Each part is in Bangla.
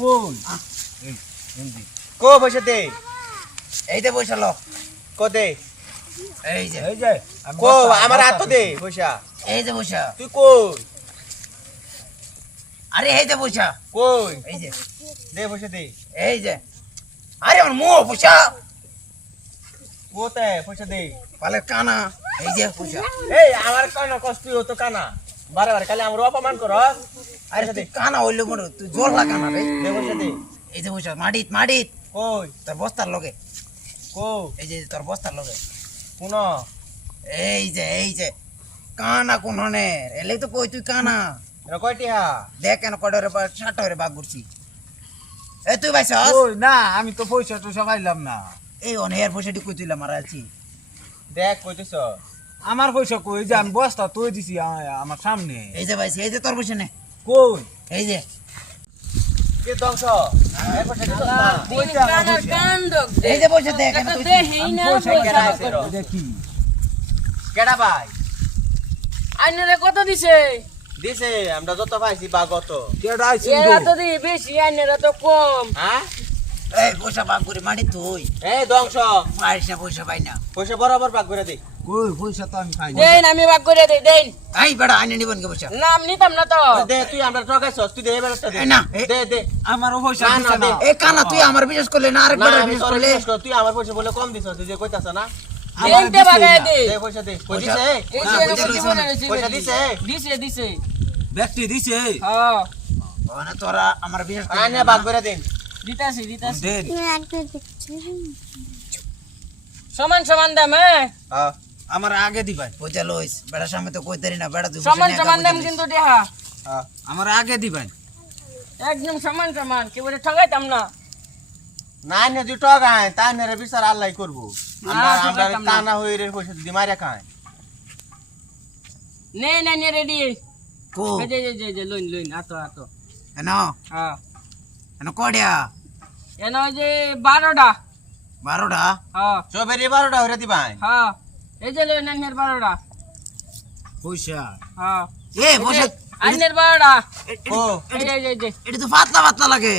কোন এই হিন্দি কো পয়সা দে এই দে পয়সা লো কো দে এই যে এই যে কো আমার হাত দে পয়সা এই যে পয়সা তুই কই আরে এই যে পয়সা কই এই যে দে পয়সা দে এই যে আরে আমার মুহ পয়সা কোতে পয়সা দে পালে কানা এই যে পয়সা এই আমার কানা কষ্ট হতো কানা বারে বারে খালি আমার অপমান কর আরে তুই কানা হইলো মনে তুই জোর লাগা না রে দে পয়সা দে এই যে পয়সা মাটিত মাটিত কই তোর বস্তার লগে কো এই যে তোর বস্তার লগে কোন এই যে কানা কোন হনে এলে তো কই তুই কানা এটা কয়টিয়া দেখ কেন কডরে বা ছাটরে বাগ করছি এ তুই ভাইছস ওই না আমি তো পয়সা টয়সা পাইলাম না এই অনেক পয়সাটি কই তুইলা মারা আছি দেখ কইতেছ আমার পয়সা কই যে আমি বস্তা তুই দিছি আমার সামনে এই যে ভাইছি এই যে তোর পয়সা নে কই এই যে কে ধ্বংস এই পয়সা দিছ না এই যে পয়সা দেখ কেন তুই পয়সা কেডা আছে র এটা কি কেডা ভাই আইনারে কত দিছে দিছে আমরা যত পাইছি বা কত কেডা আইছিস এরা তো দি বেশি আইনারে তো কম হ্যাঁ এই পয়সা বাগ করে মাটি তুই এই ধ্বংস পয়সা পাই না পয়সা বরাবর ভাগ করে দে কই পয়সা তো আমি পাই না দেন আমি ভাগ করে দেই দেন এই বেড়া আইনে নিবন কে পয়সা নাম নিতাম না তো দে তুই আমরা ঠকাইছস তুই দে এবারটা দে এই না, দে দে আমারও পয়সা না, দিছে না, না এ কানা তুই আমার বিশ্বাস করলে না আরেক না বেড়া আমি বিশ্বাস তোর করলে বিশ্বাস করি, তুই আমার পয়সা বলে কম দিছস তুই যে কইতাছ না আমার দেনতে ভাগায় দে দে পয়সা দে কই দিছে এই না, যে পয়সা এরকম দিছে জীবনে না। রয়েছে পয়সা দিছে দিছে দিছে ব্যক্তি দিছে হ্যাঁ মানে তোরা আমার বিশ্বাস করলে আনে ভাগ করে দিন দিতাছি দিতাছি দেন সমান সমান দাম হ্যাঁ হ্যাঁ আমার আগে দিবাই পয়সা লইস বেড়ার সামনে তো কইতারি না বেড়া তুই সমান সমান দাম কিন্তু দেহা হ্যাঁ আমার আগে দিবাই একদম সমান সমান কি বলে ঠগাইতাম না না নে তুই ঠগাই তাই নে রে বিচার আল্লাহ করব আমরা আমরা ঠকাইতাম না। কানা হই রে পয়সা দি মাইরা খায় নে নে নে রেডি কো এই যে লইন লইন আতো আতো এনো হ্যাঁ এনো কডিয়া এন ওই যে 12টা 12টা হ্যাঁ চবেরি 12টা হইরে দিবাই হ্যাঁ এই যে লইন আইনের 12টা পয়সা হ্যাঁ এ পয়সা আইনের 12টা ও এই যে এটা তো পাতলা পাতলা লাগে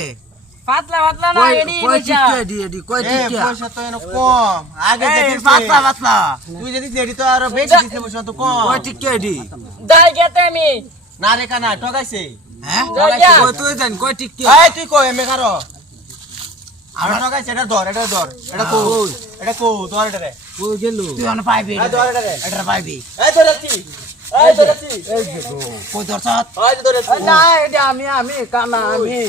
পাতলা পাতলা না এডি কয় পয়সা টিকা দিয়ে দি কয় এ টিকা পয়সা তো এনো কম আগে যে এই দিছে পাতলা পাতলা তুই যদি দেড়ি তো আরো বেশি দিছে পয়সা তো কম কয় টিকা দি দাই গেতে আমি না রে কানা ঠগাইছে হ্যাঁ দাইয়া কয় তুই জান কয় টিকা এই তুই কই এমে কারো আমরা ঠগাইছে এটা ধর এটা কো ধর এটা রে কই গেল তুই অন পাইবি এই ধর এটা রে এটা পাইবি এই ধরেছি এই ধরেছি কই দরছত এই ধরেছি না এটা আমি কানা আমি